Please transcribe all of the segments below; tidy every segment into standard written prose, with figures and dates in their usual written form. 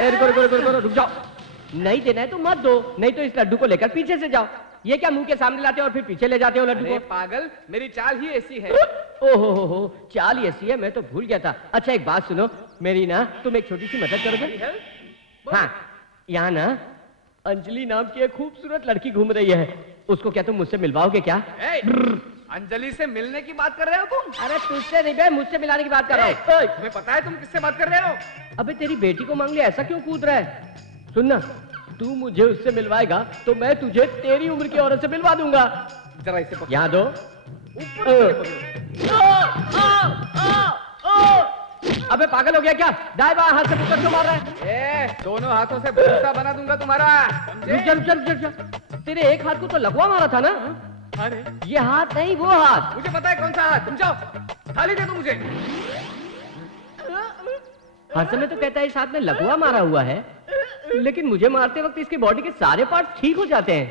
रुक जाओ। नहीं देना है तो मत दो, नहीं तो इस लड्डू को लेकर पीछे से जाओ। ये क्या मुंह के सामने लाते हो और फिर पीछे ले जाते हो लड्डू को? पागल, मेरी चाल ही ऐसी है। ओहो हो, चाल ऐसी है, मैं तो भूल गया था। अच्छा एक बात सुनो मेरी ना, तुम एक छोटी सी मदद करोगे? हाँ, यहाँ ना अंजलि नाम की एक खूबसूरत लड़की घूम रही है, उसको क्या तुम मुझसे मिलवाओगे क्या? अंजलि से मिलने की बात कर रहे हो तुम? अरे तुझसे नहीं बे, मुझसे मिलाने की बात कर रहा हूँ। तुम्हें पता है तुम किससे बात कर रहे हो? अबे तेरी बेटी को मांग लिया, ऐसा क्यों कूद रहा है? सुन ना, तू मुझे उससे मिलवाएगा तो मैं तुझे तेरी उम्र की औरत से मिलवा दूंगा। जरा इसे याद हो? अबे पागल हो गया क्या? दाएं बाएं हाथ से पुत्र क्यों मार रहा है? दोनों हाथों से भूसा बना दूंगा तुम्हारा। तेरे एक हाथ को तो लकवा मारा था ना? अरे ये हाथ नहीं, वो हाथ। मुझे पता है कौन सा हाथ। तुम जाओ, थाली दे दो मुझे। हर समय तो कहता है इस हाथ में लकवा मारा हुआ है, लेकिन मुझे मारते वक्त इसकी बॉडी के सारे पार्ट ठीक हो जाते हैं।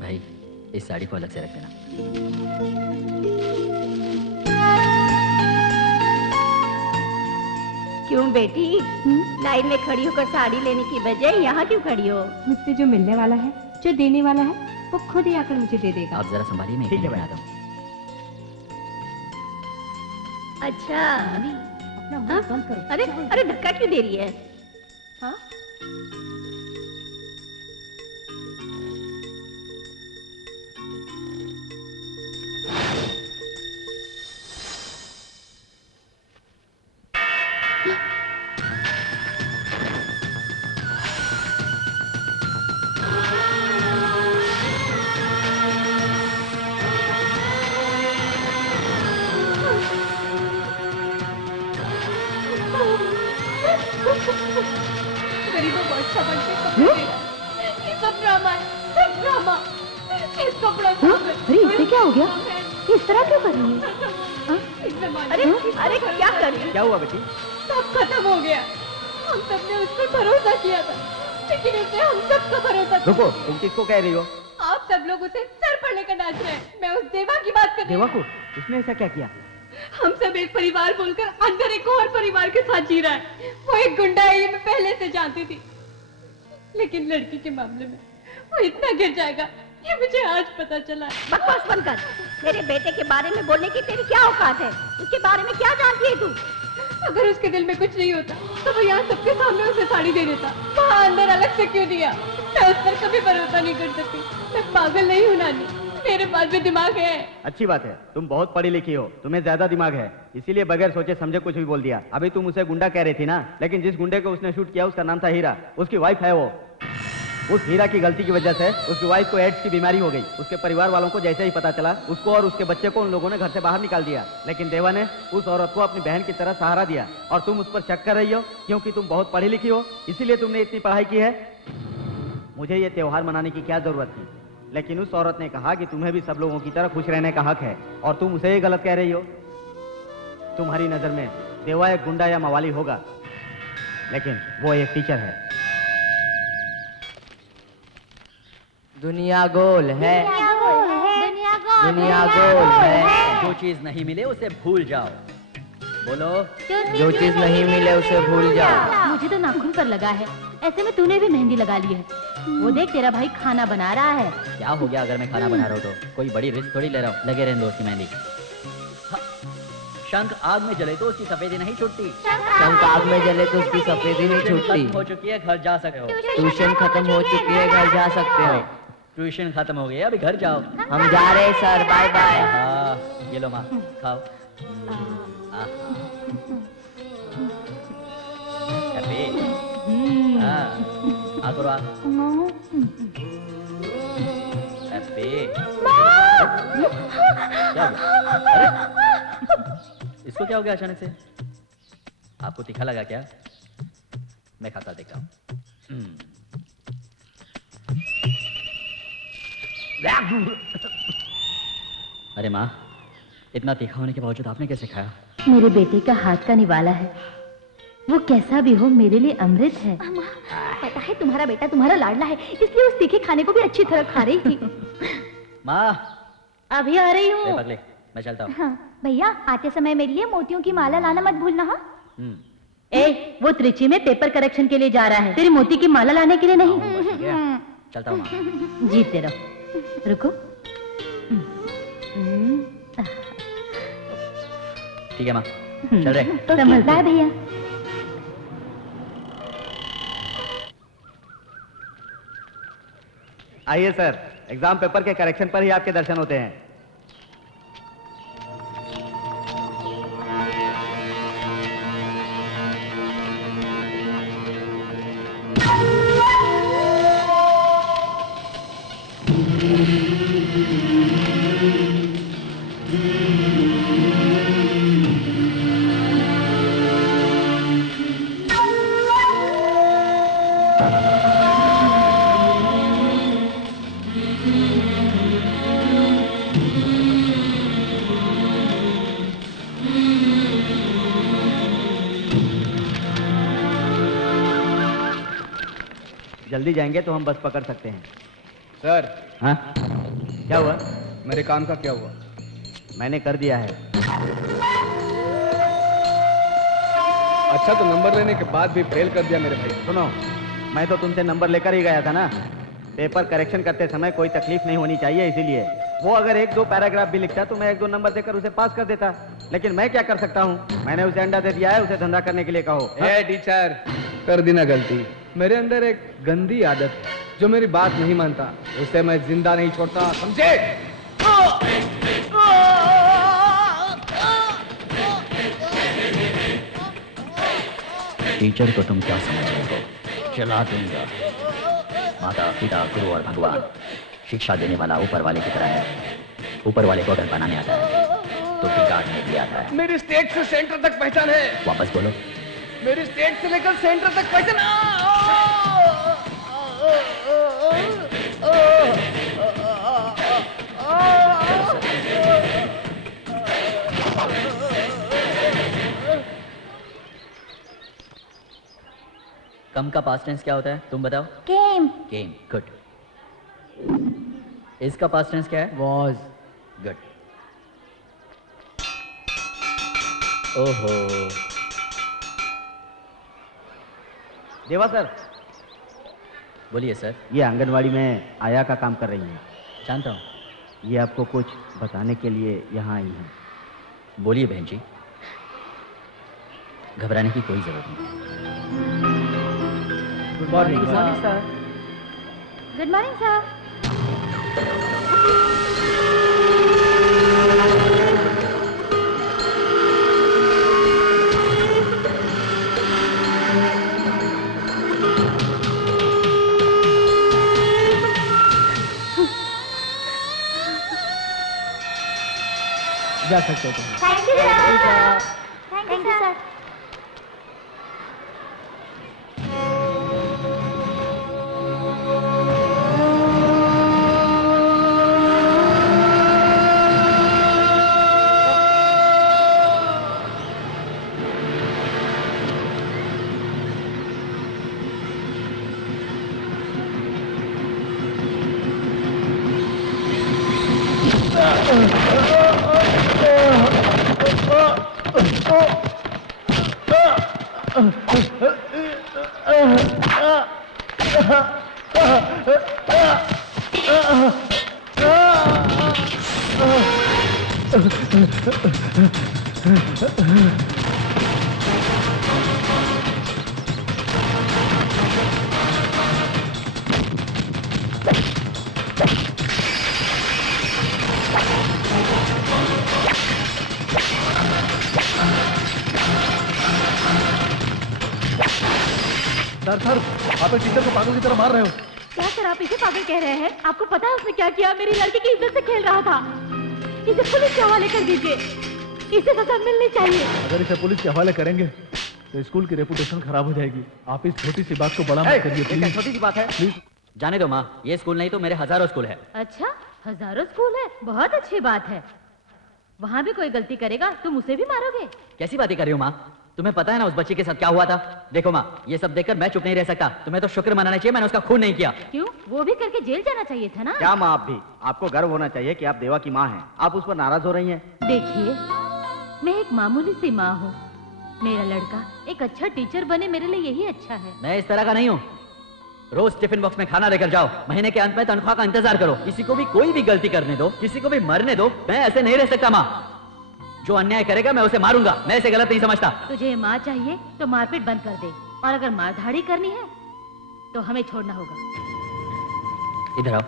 भाई इस साड़ी को अलग से रख देना। क्यों बेटी, लाइन में खड़ी होकर साड़ी लेने की बजाय यहाँ क्यों खड़ी हो? मुझसे जो मिलने वाला है, जो देने वाला है, वो खुद ही आकर मुझे दे देगा। आप जरा संभालिए, मैं ठीक है, बना दूं। अच्छा, अपना मुंह बंद करो। अरे अरे धक्का क्यों दे रही है? हाँ? गरीबों को अच्छा बनते कपड़े देना, ये सब ड्रामा है, सब ड्रामा। इस कपड़ों को अरे इसे क्या हो गया? इस तरह क्यों कर रही है? अरे अरे क्या कर रही है? क्या हुआ बेटी? सब खत्म हो गया। हम सबने उस पर भरोसा किया था, लेकिन उसने हम सबका भरोसा तोड़ा। रुको, तुम किसको कह रही हो? आप सब लोग उसे सर पर लेकर नाच रहे हैं। मैं उस देवा की बात कर रही देवा हूँ। को? उसने ऐसा क्या किया? हम सब एक परिवार बोलकर अंदर एक और परिवार के साथ जी रहा है। वो एक गुंडा है, ये मैं पहले से जानती थी, लेकिन लड़की के मामले में वो इतना गिर जाएगा ये मुझे आज पता चला। बकवास बंद कर। मेरे बेटे के बारे में बोलने की तेरी क्या औकात है? उसके बारे में क्या जानती है तू? अगर उसके दिल में कुछ नहीं होता तो वो यहाँ सबके सामने उसे साड़ी दे देता। वहाँ अंदर अलग से क्यों दिया? मैं उस पर कभी भरोसा नहीं कर सकती। मैं पागल नहीं हूँ नानी, मेरे पास भी दिमाग है। अच्छी बात है, तुम बहुत पढ़ी लिखी हो, तुम्हें ज्यादा दिमाग है, इसीलिए बगैर सोचे समझे कुछ भी बोल दिया। अभी तुम उसे गुंडा कह रही थी ना, लेकिन जिस गुंडे को उसने शूट किया उसका नाम था हीरा, उसकी वाइफ है वो। उस हीरा की गलती की वजह से उसकी वाइफ को एड्स की बीमारी हो गई। उसके परिवार वालों को जैसे ही पता चला, उसको और उसके बच्चे को उन लोगों ने घर से बाहर निकाल दिया। लेकिन देवा ने उस औरत को अपनी बहन की तरह सहारा दिया, और तुम उस पर शक कर रही हो क्योंकि तुम बहुत पढ़ी लिखी हो, इसीलिए तुमने इतनी पढ़ाई की है। मुझे ये त्योहार मनाने की क्या जरूरत थी, लेकिन उस औरत ने कहा कि तुम्हें भी सब लोगों की तरह खुश रहने का हक है, और तुम उसे ही गलत कह रही हो। तुम्हारी नजर में देवा एक गुंडा या मवाली होगा, लेकिन वो एक टीचर है। दुनिया गोल है, दुनिया गोल है। जो चीज नहीं मिले उसे भूल जाओ। बोलो, जो चीज नहीं मिले उसे भूल जाओ। मुझे तो नाखून पर लगा है, ऐसे में तूने भी मेहंदी लगा ली है। वो देख तेरा भाई खाना बना रहा है। क्या हो गया अगर मैं खाना बना रहा हूँ तो? कोई बड़ी रिस्क थोड़ी ले रहा हूँ। लगे रहने दो उसकी मेहंदी। हाँ, शंख आग में जले तो उसकी सफेदी नहीं छूटती। शंख आग में जले तो उसकी सफेदी नहीं छूटती। खत्म हो चुकी है, घर जा सकते हो। ट्यूशन खत्म हो चुकी है, घर जा सकते हो। ट्यूशन खत्म हो गई है, अभी घर जाओ। हम जा रहे हैं सर, बाय बाय। हाँ, ये लो माँ, खाओ। आ करो, आ। क्या अरे? इसको क्या हो गया अचानक से? आपको तीखा लगा क्या? मैं खाता देखता हूँ। अरे माँ, इतना तीखा होने के बावजूद आपने कैसे खाया? मेरे बेटे का हाथ का निवाला है, वो कैसा भी हो मेरे लिए अमृत है। पता है तुम्हारा बेटा तुम्हारा लाडला है, इसलिए उस तीखे खाने को भी अच्छी तरह खा रही थी। माँ, अभी आ रही हूँ। पगले, मैं चलता हूँ। हाँ भैया, आते समय मेरे लिए मोतियों की माला लाना मत भूलना। हाँ ए, वो त्रिची में पेपर करेक्शन के लिए जा रहा है, तेरी मोती की माला लाने के लिए नहीं। ठीक है, चलता हूँ माँ। जीतते रहो। रुको। ठीक है माँ, चल रहे। समझदार भैया। आइए सर, एग्जाम पेपर के करेक्शन पर ही आपके दर्शन होते हैं। जल्दी जाएंगे तो हम बस पकड़ सकते हैं। सर, हाँ, क्या हुआ? मेरे काम का क्या हुआ? मैंने कर दिया है। अच्छा, तो नंबर लेने के बाद भी फेल कर दिया मेरे भाई। सुनो, मैं तो तुमसे नंबर लेकर ही गया था ना। पेपर करेक्शन करते समय कोई तकलीफ नहीं होनी चाहिए, इसीलिए। वो अगर 1-2 पैराग्राफ भी लिखता तो मैं 1-2 नंबर देकर उसे पास कर देता, लेकिन मैं क्या कर सकता हूँ? मैंने उसे अंडा दे दिया है, उसे धंधा करने के लिए कहो। ए टीचर, कर दी ना गलती। मेरे अंदर एक गंदी आदत है, जो मेरी बात नहीं मानता उसे मैं जिंदा नहीं छोड़ता, समझे? टीचर को तुम क्या समझ रहे हो? चला दूंगा। माता, पिता, गुरु और भगवान, शिक्षा देने वाला ऊपर वाले की तरह है। ऊपर वाले को अगर बनाने आता है तो बिगाड़ने भी आता है। मेरी स्टेट से सेंटर तक पहचान है। वापस बोलो। मेरी स्टेट से लेकर सेंटर तक पहचान। कम का पास्ट टेंस क्या होता है, तुम बताओ? केम। Game, good. इसका पास्ट टेंस क्या है? वॉज। गुड। ओहो, देवा सर, बोलिए सर। ये आंगनवाड़ी में आया का काम कर रही हैं। जानता हूँ। ये आपको कुछ बताने के लिए यहाँ आई हैं। बोलिए बहन जी, घबराने की कोई जरूरत नहीं। Good morning sir. Good morning sir. जा सकते हो तुम। Thank you sir. Thank you sir. Sir, आप एक टीचर को पागल की तरह मार रहे हो। क्या सर, आप इसे पागल कह रहे हैं? आपको पता है उसने क्या किया? मेरी लड़की की इज्जत से खेल रहा था। इसे पुलिस के हवाले कर दीजिए, इसे सजा मिलनी चाहिए। अगर इसे पुलिस के हवाले करेंगे तो स्कूल की रेपुटेशन खराब हो जाएगी। आप इस छोटी सी बात को बड़ा मत करिए प्लीज। छोटी सी बात है। प्लीज जाने दो माँ, ये स्कूल नहीं तो मेरे हजारों स्कूल है। अच्छा, हजारों स्कूल है, बहुत अच्छी बात है। वहाँ भी कोई गलती करेगा तुम उसे भी मारोगे? कैसी बातें कर रही हो माँ? तुम्हें पता है ना उस बच्चे के साथ क्या हुआ था? देखो माँ, ये सब देखकर मैं चुप नहीं रह सकता। तुम्हें तो शुक्र मनाना चाहिए मैंने उसका खून नहीं किया। क्यों? वो भी करके जेल जाना चाहिए था ना। क्या माँ, आप भी? आपको गर्व होना चाहिए कि आप देवा की माँ हैं। आप उस पर नाराज हो रही हैं। देखिए, मैं एक मामूली सी माँ हूँ। मेरा लड़का एक अच्छा टीचर बने, मेरे लिए यही अच्छा है। मैं इस तरह का नहीं हूँ। रोज टिफिन बॉक्स में खाना लेकर जाओ, महीने के अंत में तनख्वाह का इंतजार करो। किसी को भी कोई भी गलती करने दो, किसी को भी मरने दो। मैं ऐसे नहीं रह सकता माँ। जो अन्याय करेगा मैं उसे मारूंगा। मैं इसे गलत नहीं समझता। तुझे माँ चाहिए तो मारपीट बंद कर दे, और अगर मारधाड़ी करनी है तो हमें छोड़ना होगा। इधर आओ।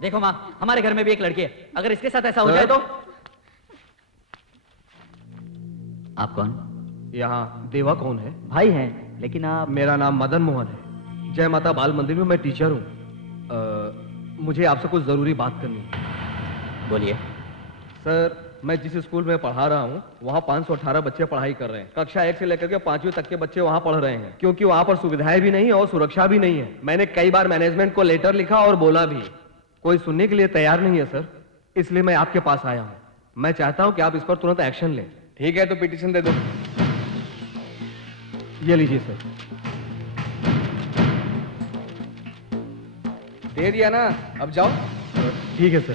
देखो माँ, हमारे घर में भी एक लड़की है। अगर इसके साथ ऐसा हो जाए तो? आप कौन? यहाँ देवा कौन है? भाई हैं, लेकिन आप... मेरा नाम मदन मोहन है। जय माता बाल मंदिर में मैं टीचर हूँ। मुझे आपसे कुछ जरूरी बात करनी है। बोलिए। सर, मैं जिस स्कूल में पढ़ा रहा हूँ वहाँ 518 बच्चे पढ़ाई कर रहे हैं। कक्षा 1 से लेकर के 5वीं तक के बच्चे वहाँ पढ़ रहे हैं, क्योंकि वहाँ पर सुविधाएं भी नहीं है और सुरक्षा भी नहीं है। मैंने कई बार मैनेजमेंट को लेटर लिखा और बोला भी, कोई सुनने के लिए तैयार नहीं है सर। इसलिए मैं आपके पास आया हूँ। मैं चाहता हूँ कि आप इस पर तुरंत एक्शन लें। ठीक है, तो पिटीशन दे दो। ये लीजिए सर। दे दिया ना, अब जाओ। ठीक है सर।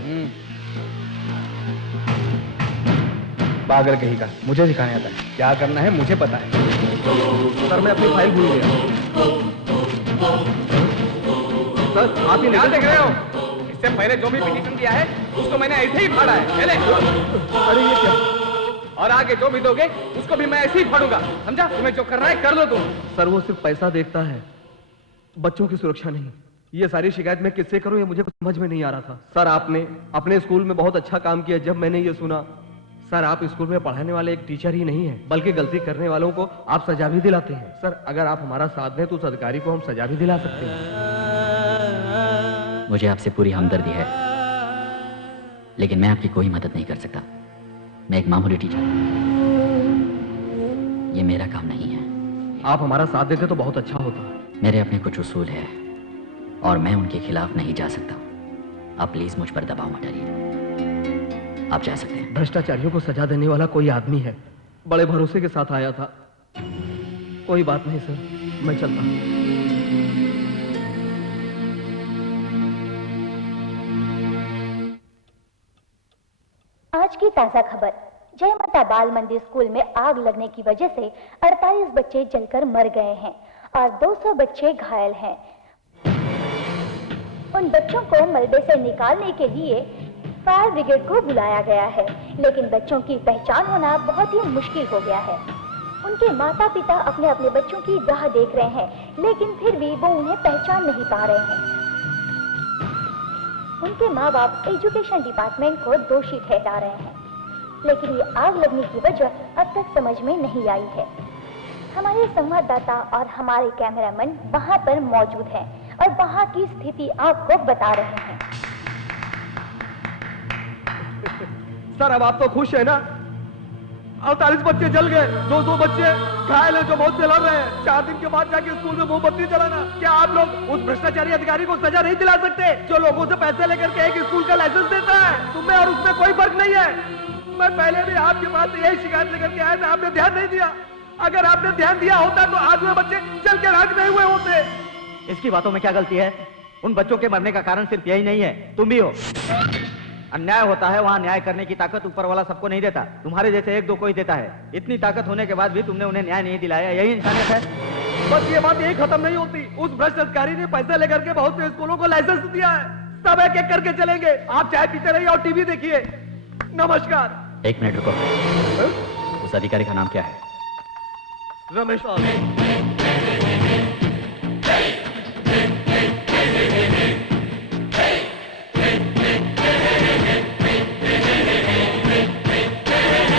पागल कहीं का, मुझे सिखाने आता है। क्या करना है मुझे पता है। सर, मैं अपनी फाइल भूल गया। सर, आप ही नहीं देख रहे हो? इससे पहले जो भी पिटीशन दिया है उसको मैंने ऐसे ही फाड़ा है। चले। अरे ये क्या? और आगे जो भी दोगे उसको भी मैं ऐसे ही फाड़ूंगा, समझा? तुम्हें जो करना है कर लो तुम। सर, वो सिर्फ पैसा देखता है, बच्चों की सुरक्षा नहीं। ये सारी शिकायत मैं किससे करूं, ये मुझे समझ में नहीं आ रहा था। सर, आपने अपने स्कूल में बहुत अच्छा काम किया। जब मैंने ये सुना, सर, आप स्कूल में पढ़ाने वाले एक टीचर ही नहीं है, बल्कि गलती करने वालों को आप सजा भी दिलाते हैं। सर, अगर आप हमारा साथ दें तो उस अधिकारी को हम सजा भी दिला सकते हैं। मुझे आपसे पूरी हमदर्दी है, लेकिन मैं आपकी कोई मदद नहीं कर सकता। मैं एक मामूली टीचर हूं। ये मेरा काम नहीं है। आप हमारा साथ देते तो बहुत अच्छा होता। मेरे अपने कुछ उसूल है और मैं उनके खिलाफ नहीं जा सकता। आप प्लीज मुझ पर दबाव मत डालिए। आप जा सकते हैं। भ्रष्टाचारियों को सजा देने वाला कोई आदमी है, बड़े भरोसे के साथ आया था। कोई बात नहीं सर, मैं चलता हूं। आज की ताजा खबर। जय माता बाल मंदिर स्कूल में आग लगने की वजह से 48 बच्चे जलकर मर गए हैं और 200 बच्चे घायल हैं। उन बच्चों को मलबे से निकालने के लिए फायर ब्रिगेड को बुलाया गया है, लेकिन बच्चों की पहचान होना बहुत ही मुश्किल हो गया है। उनके माता पिता अपने अपने बच्चों की राह देख रहे हैं, लेकिन फिर भी वो उन्हें पहचान नहीं पा रहे हैं। उनके माँ बाप एजुकेशन डिपार्टमेंट को दोषी ठहरा रहे हैं, लेकिन ये आग लगने की वजह अब तक समझ में नहीं आई है। हमारे संवाददाता और हमारे कैमरामैन वहां पर मौजूद हैं और वहां की स्थिति आपको बता रहे हैं। सर, अब आप तो खुश है ना? 48 बच्चे जल गए, 200 बच्चे घायल हैं जो मौत से लड़ रहे हैं। 4 दिन के बाद जाके स्कूल में मोमबत्ती जलाना। क्या आप लोग उस भ्रष्टाचारी अधिकारी को सजा नहीं दिला सकते जो लोगों से पैसे लेकर के एक स्कूल का लाइसेंस देता है? तुम्हें और उसमें कोई फर्क नहीं है। मैं पहले भी आपके पास यही शिकायत लेकर के आया था, आपने ध्यान नहीं दिया। अगर आपने ध्यान दिया होता तो आज वे बच्चे जल के राख नहीं हुए होते। इसकी बातों में क्या गलती है? उन बच्चों के मरने का कारण सिर्फ यही नहीं है, तुम भी हो। अन्याय होता है वहां न्याय करने की ताकत ऊपर वाला सबको नहीं देता। तुम्हारे जैसे एक दो को ही देता है। इतनी ताकत होने के बाद भी तुमने उन्हें न्याय नहीं दिलाया, यही इंसानियत है। बस ये बात यही खत्म नहीं होती। उस भ्रष्ट अधिकारी ने पैसे लेकर के बहुत से स्कूलों को लाइसेंस दिया है। सब एक एक करके चलेंगे। आप चाय पीते रहिए और टीवी देखिए। नमस्कार। 1 मिनट रुको। उस अधिकारी का नाम क्या है? रमेश।